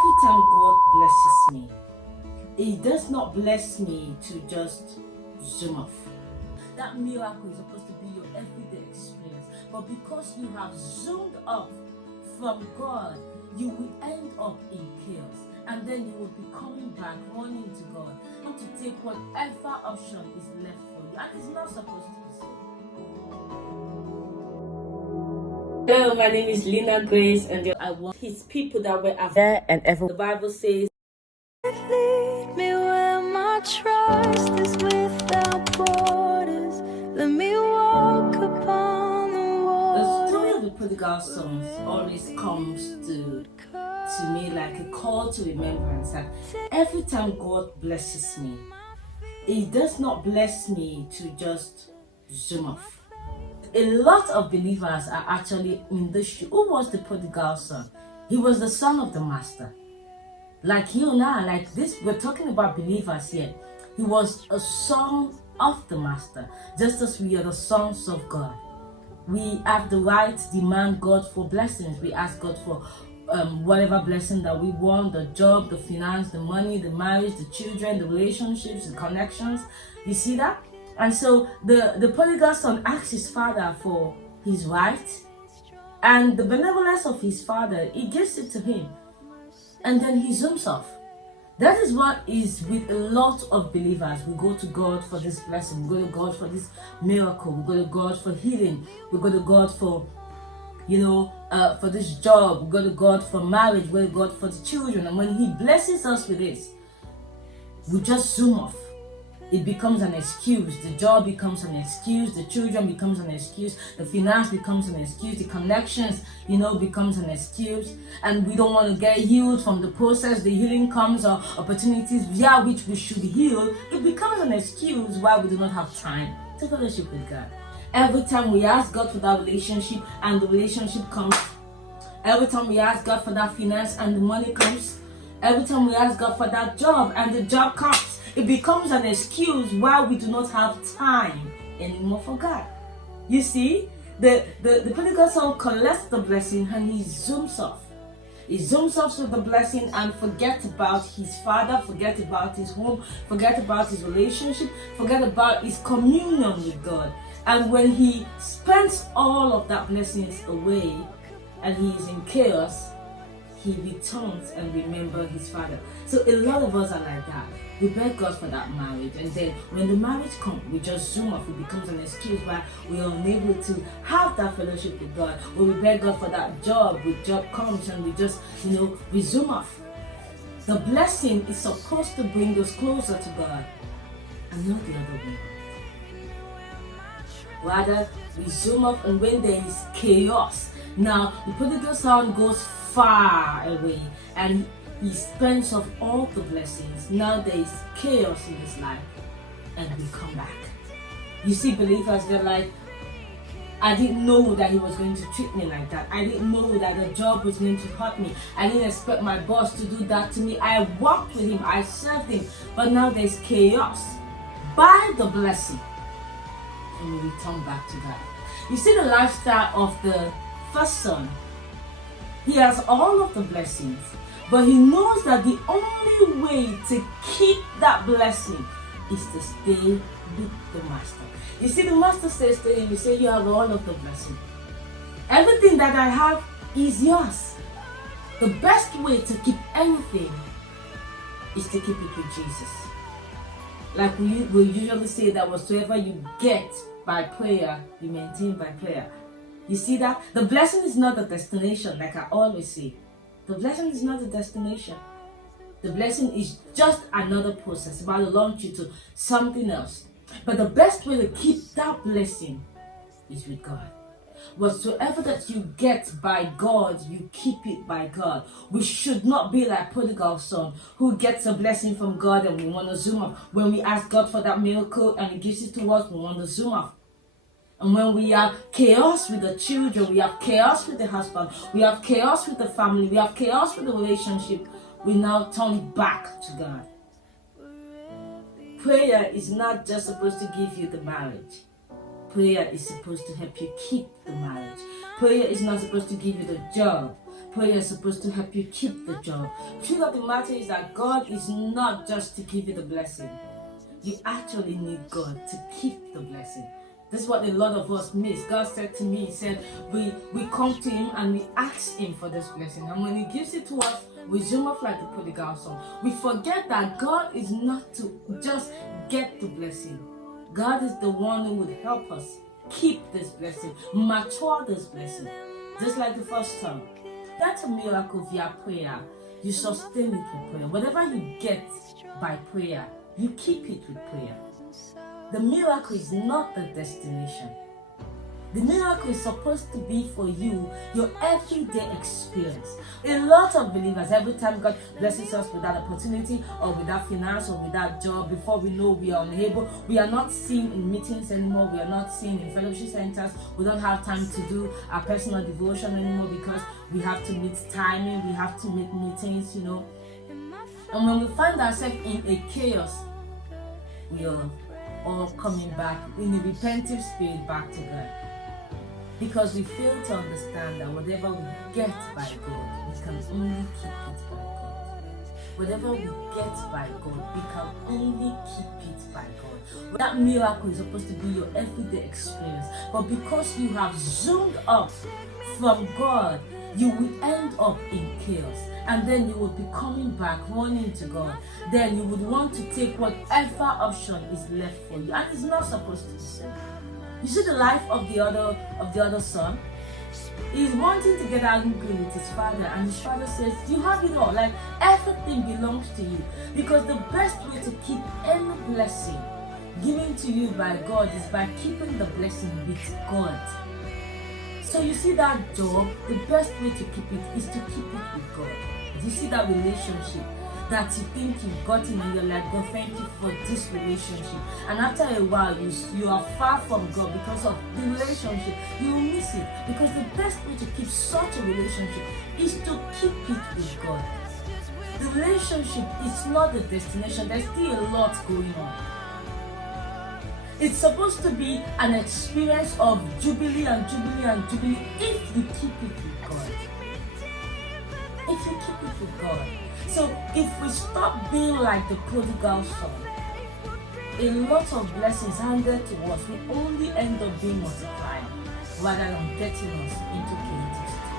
Every time God blesses me, He does not bless me to just zoom off. That miracle is supposed to be your everyday experience. But because you have zoomed up from God, you will end up in chaos. And then you will be coming back, running to God, and to take whatever option is left for you. And it's not supposed to be so. Hello, my name is Lina Grace, and I want His people that were there and everyone. The Bible says, lead me where my trust is without borders. Let me walk upon the water. the story of the prodigal son always comes to me like a call to remembrance that every time God blesses me, He does not bless me to just zoom off. A lot of believers are actually in the shoe. Who was the prodigal son? He was the son of the master. Like you and I, like this, we're talking about believers here. He was a son of the master, just as we are the sons of God. We have the right to demand God for blessings. We ask God for whatever blessing that we want, the job, the finance, the money, the marriage, the children, the relationships, the connections. You see that? And so the prodigal son asks his father for his right, and the benevolence of his father, he gives it to him, and then he zooms off. That is what is with a lot of believers. We go to God for this blessing, we go to God for this miracle, we go to God for healing, we go to God for for this job, we go to God for marriage, we go to God for the children. And when He blesses us with this, we just zoom off. It becomes an excuse. The job becomes an excuse. The children becomes an excuse. The finance becomes an excuse. The connections, becomes an excuse. And we don't want to get healed from the process. The healing comes, or opportunities via which we should heal. It becomes an excuse why we do not have time to fellowship with God. Every time we ask God for that relationship and the relationship comes. Every time we ask God for that finance and the money comes. Every time we ask God for that job and the job comes. It becomes an excuse why we do not have time anymore for God. You see, the prodigal son collects the blessing and he zooms off. He zooms off with the blessing and forgets about his father, forget about his home, forget about his relationship, forget about his communion with God. And when he spends all of that blessings away and he is in chaos, he returns and remembers his father. So a lot of us are like that. We beg God for that marriage, and then when the marriage comes, we just zoom off. It becomes an excuse why we are unable to have that fellowship with God. When we beg God for that job, the job comes and we just, we zoom off. The blessing is supposed to bring us closer to God, and not the other way. Rather, we zoom off, and when there is chaos, now the prodigal son goes far away, and he spends off all the blessings. Now there is chaos in his life, and we come back. You see, believers, they're like, I didn't know that he was going to treat me like that. I didn't know that the job was going to hurt me. I didn't expect my boss to do that to me. I walked with him, I served him, but now there's chaos. By the blessing, and we return back to God. You see the lifestyle of the first son. He has all of the blessings, but he knows that the only way to keep that blessing is to stay with the master. You see, the master says to him, you have all of the blessing. Everything that I have is yours. The best way to keep anything is to keep it with Jesus. Like we usually say that whatsoever you get by prayer, you maintain by prayer. You see that? The blessing is not the destination, like I always say. The blessing is not the destination. The blessing is just another process about to launch you to something else. But the best way to keep that blessing is with God. Whatsoever that you get by God, you keep it by God. We should not be like prodigal son who gets a blessing from God and we want to zoom off. When we ask God for that miracle and He gives it to us, we want to zoom off. And when we have chaos with the children, we have chaos with the husband, we have chaos with the family, we have chaos with the relationship, we now turn back to God. Prayer is not just supposed to give you the marriage. Prayer is supposed to help you keep the marriage. Prayer is not supposed to give you the job. Prayer is supposed to help you keep the job. The truth of the matter is that God is not just to give you the blessing. You actually need God to keep the blessing. This is what a lot of us miss. God said to me, He said, we come to Him and we ask Him for this blessing. And when He gives it to us, we zoom off like the prodigal son. We forget that God is not to just get the blessing. God is the one who would help us keep this blessing, mature this blessing. Just like the first time. That's a miracle via prayer. You sustain it with prayer. Whatever you get by prayer, you keep it with prayer. The miracle is not the destination. The miracle is supposed to be for you, your everyday experience. A lot of believers, every time God blesses us with that opportunity or with that finance or with that job, before we know we are unable, we are not seen in meetings anymore, we are not seen in fellowship centers, we don't have time to do our personal devotion anymore because we have to meet timing, we have to make meetings, you know. And when we find ourselves in a chaos, we are all coming back in a repentive spirit back to God. Because we fail to understand that whatever we get by God, we can only keep it by God. Whatever we get by God, we can only keep it by God. That miracle is supposed to be your everyday experience. But because you have zoomed up from God, you will end up in chaos. And then you will be coming back, running to God. Then you would want to take whatever option is left for you. And it's not supposed to be so. You see the life of the other son? He's wanting to get angry with his father, and his father says, you have it all, like everything belongs to you. Because the best way to keep any blessing given to you by God is by keeping the blessing with God. So you see that job, the best way to keep it is to keep it with God. You see that relationship that you think you've gotten and you're like, God, thank you for this relationship. And after a while, you are far from God because of the relationship. You will miss it. Because the best way to keep such a relationship is to keep it with God. The relationship is not the destination. There's still a lot going on. It's supposed to be an experience of jubilee and jubilee and jubilee if you keep it with God. If you keep it with God. So if we stop being like the prodigal son, a lot of blessings handed to us will only end up being multiplied rather than getting us into chaos.